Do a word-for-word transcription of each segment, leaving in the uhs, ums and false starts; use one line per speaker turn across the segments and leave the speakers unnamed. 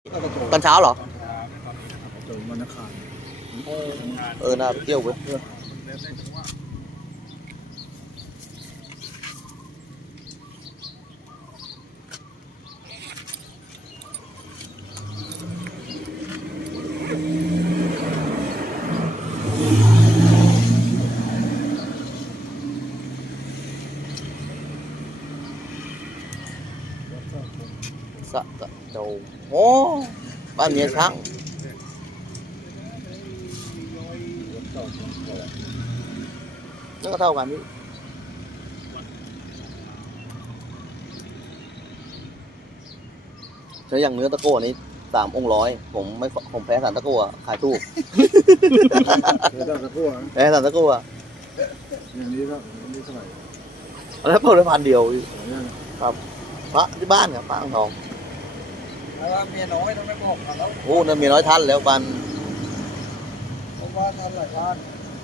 ตอนเช้าเหรอ
เจอมันนะครับ
เออน่าไปเที่ยวเว้ยสะกะโจโอ้บ้านเมียช่างนั่นก็เท่ากันพี่ใช้อย่างเนื้อตะโก้นี้สามองค์ร้อยผมไม่ผมแพ้สันตะโก้อะขายถูก
เดี๋ยวจะพูด
แพ้สันตะโก้อะ
อย่างนี้ก็นี่เท่าไหร่
แล้วเพิ่มได้พันเดียวครับพระที่บ้านครับพระอ่างทอง
แล้วเมียน้อยต้องไม่บอกแล้ว
โอ้นั่นมีน้อยท่านแล้วปัน
เพราะว่าท่านหลายบ้าน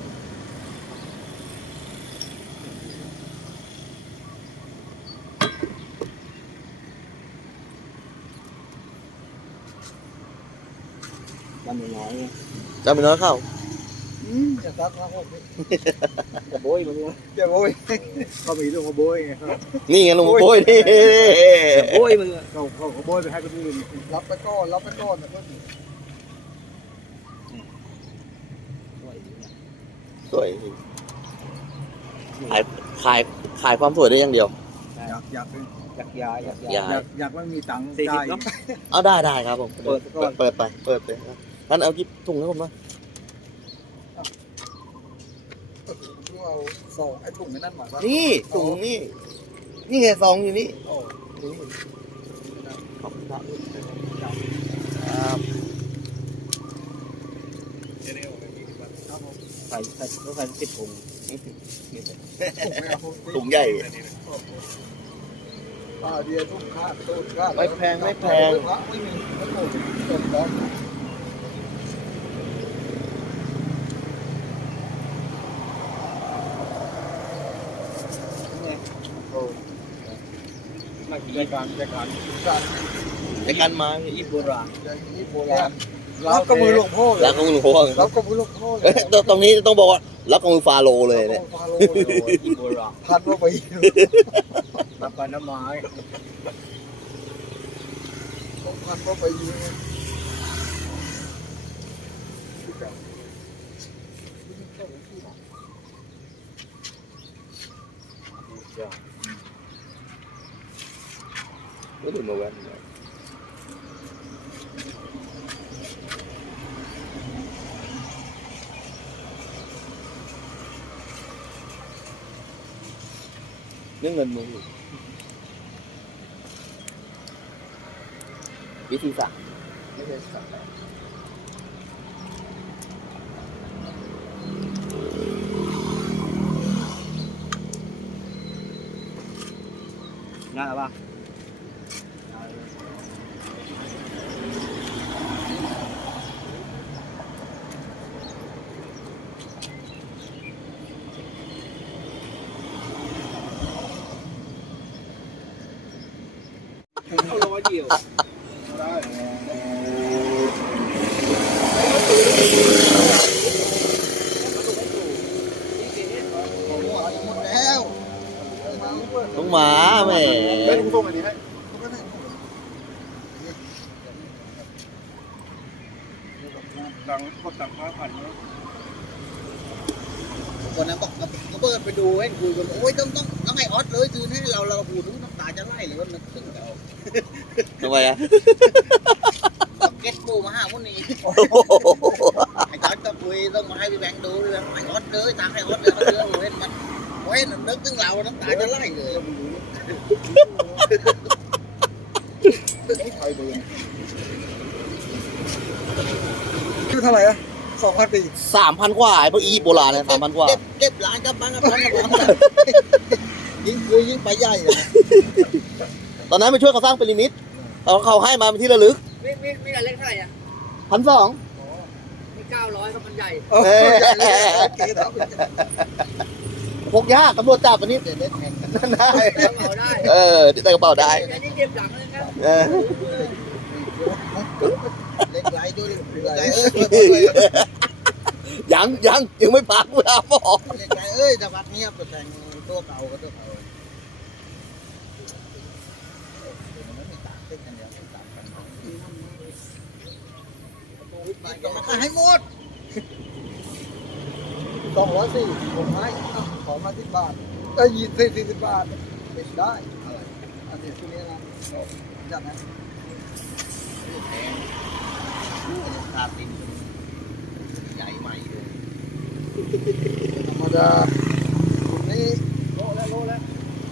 บ้านน้อย
จะมีน้อยเข้า
อืมจะซัดมาพวกนี้จะโบยมาด้วยจะโบยเขามีเรื่องของโบยไงครับ
นี่ไงลุงโป้ยนี่
โบยมึงเขาเขาเขาโบยไปให้คนอื่นรับไปก้อนรับไปก้อนนะเพื่อน
สวยขายขายขายความสวยได้อย่างเดียว
อยากอยากอยากยาอยาก
อยาก
อยากอยากมันมีตังค์ได้
เอาได้ได้ครับผม
เปิดก่อน
เปิดไปเปิดไปครับท่านเอากิ๊บถุงให้ผมนะ
เอาสองไอ้ถุงนั่นหมายว่า
นี่ถุงนี่นี่ไงซองอยู่นี่
โอ้
นี่ขอบคุณครับครับ
ใส่ใส่ต้องใส่ติดถุง
ถุงใหญ่
อ่าเดียวทุกค่าต้นค่า
ไม่แพงไม่แพง
พระไม่มีไม่โกรธต้นร้อนไม่ในการในการการ
ในการมา
ญี่ปุ่นโบราณญี่ปุ่นโบราณรับกับมือหลวงพ่อเลย
แล้วก็มือหลวงพ่อ
รับกับมือหลวงพ่อเล
เอ้
ย
ยตรงนี้ต้องบอกว่ารับกับมือฟาโรห์เลยเนี่ย
ฟาโรห์เลยญี่ปุ่นโบราณพันว่าไปน้ำปลาน้ำไม้ต้องพันว่าไปยืน
ก็ดูมาแว้นเรื่องเงินมึงวิธีสั่งไม่ใช่สั่งแบบ
งานอะไรบ้างเอาร้อยเดียวได้แล้ว
ต้องมาแหม
ไม่ลุงส่งอันนี้ให้ตังค์กดตังค์ห้าพันคนนั้นบอกเขาเปิดไปดูให้คุยกันโอ้ยต้องต้องต้องให้ออสเลยคืนให้เราเราพูดถึงน้ำตาจะไหลเลยว่ามันขึ้นเรา
ทำไมอ่ะ
เก็ตปูมาห้าวันนี้ไอ้จอร์จก็คุยต้องมาให้พี่แบงค์ดูเลยไอ้ออสเลยทางให้ออสเลยเขาเรื่องเว้นมันเว้นนึกถึงเราน้ำตาจะไหลเลยคือเท่าไหร่อะสองพันปี
สามพันกว่าไอ้พวกอีโบราณเนี่ยสามพันกว่า
เก็บร้านกับบ้านกับบ้านกับบ้านยิ่งคุยยิ่งไปใหญ่เลย
ตอนนั้นไปช่วยเขาสร้างพีระมิดตอนเขาให้มาเป็นที่ระลึก
มีมีมีอะไรเล็กเท่าไหร่อ่ะ
พันสอง
มีเก้าร้อยครับมันใหญ่
พกยากตำรวจจับวันนี้นั่นได้
กระเป๋าได้
เออใส่กระเป๋าได้
อันนี้เก็บหลังเลยครับ
เออ
หเล็กไรด้วยเล็กไรเอ้ยช่วยผมด้วย
ยังยังยังไม่พักเวลาหมอ
เล็กไรเอ้ยจะพักเงียบจะแต่งตัวเก่าก็ตัวเก่าไม่มีตากติดกันเดียวตากกันก็มาให้หมด
สองร้อยสี่ผมให้อ่ะขอมาสิบบาทเอ้ยยี่สิบสี่สิบบาทติดได้
อะไร
อันนี้ชุดนี้นะจัดนะ
แพงตาตินใหญ่ใหม่เลย
ธรรมดาชุดนี้โลแล้วโลแล้ว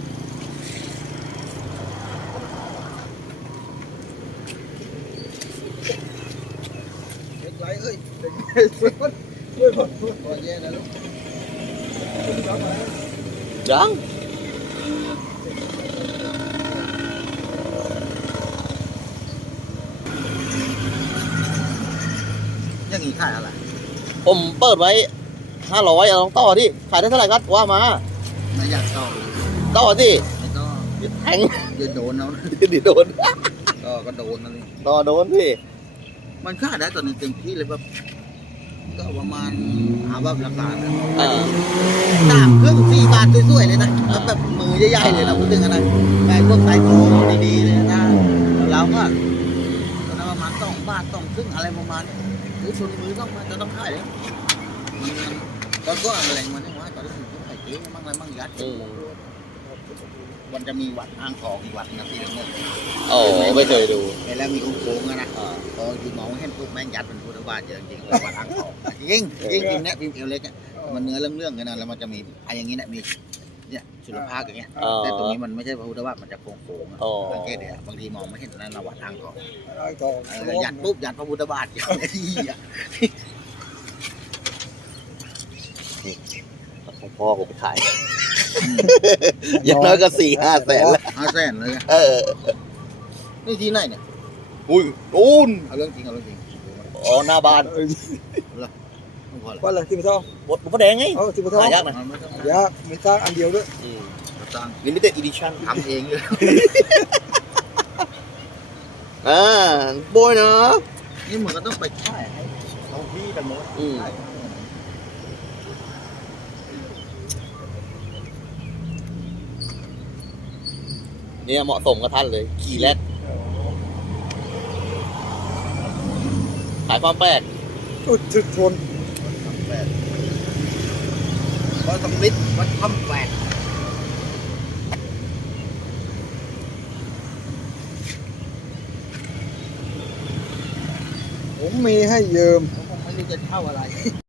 เล็กไรเอ้ย
เด็กช่วยคนช่วยคนช่วย
ตัวแย่นะลูก
คนรับมา
ยัง
ยังงี้ขายอะไร
ผมเปิดไว้ห้าร้อยลองต่อที่ขายได้เท่าไหร่ครับว่ามา
ไม่อยากต่อ
ต่อที่
ไม่ต่อ
แทง
เดี๋ยวโดนเอา
ดิโดน
ก็ก็โดนนั่นเอง
ต่อโดนพี่
มันค่าได้ตอนนี้เต็มที่เลยแบบก็ประมาณหาว่าราคานะ
อ่า
สามเครื่องสี่บาทสวยๆเลยนะแล้วแบบมือใหญ่ๆเลยนะพูดถึงอะไรไปพวกสายโทดีๆเลยนะเราก็ตอนนั้นประมาณสองบาทสองครึ่งอะไรประมาณนี้หรือชนมือต้องมาจะต้องขายเลยมันมันตอนก็อะไรมันเนี่ยว่าตอนนี้ถึงไข่เจ๊มั่งอะไรมั่งยัด
อืม
มันจะมีวัดอ่างทองอีกวัดนะที่ละเงิน
โอ้ไม่เคยดู
เห็นแล้วมีโค้งๆอะนะพออยู่มองเห็นปุ๊บแม่งยัดเป็นพุทธบาทเยอะจริงๆเลยวัดอ่างทองจริงจริงพิมพ์เนี้ยพิมพ์เอวเล็กเนี่ยมันเนื้อเรื่องๆกันนะแล้วมันจะมีอะไรอย่างงี้เนี่ยมีเนี่ยสุรภาพอย่างเงี้ย
อ๋อ
แต่ตรงนี้มันไม่ใช่พระพุทธบาทมันจะโค้งๆอะ
อ๋อ
สังเกตเนี่ยบางทีมองไม่เห็นนั่นเราวัดอ่างทอง
ได้ทอง
เออยัดปุ๊บยัดพระพุทธบาทอย่างนี้อะ
ของพ่อผมไปขาย อย่างน้อยก็สี่ห้าแสนแล้ว
ห้าแสนเลยอะ
เออ
นี่ที่ไหนเนี่ย
อุ้ยนูน
เอาเรื่องจริงเอาเรื่องจริง
อ๋อหน้าบ้าน
เอ้ย
ไม่พอเลย
ว่าอะไรที่ปะทอง
บดบุฟแดงไง
เออที่ปะทอง
หายากนะ
มันไม่ต้อง
ยากมีสร้างอันเดียวด้วย
สร้าง
ลิมิเต็ดอีดิชั่น
ทำเองเลย
อ่าโบยเนาะ
นี่มันก็ต้องไปค่ายให้เขาพี่กันหมด
อืม เนี่ยเหมาะสมกับท่านเลย ขี่แรกขายความแปลก
อุดจุดชน
ทำแปดเพราะต้องลิดวัดทำแปด
ผมมีให้ยืม
ผมไม่รู้จะเท่าอะไร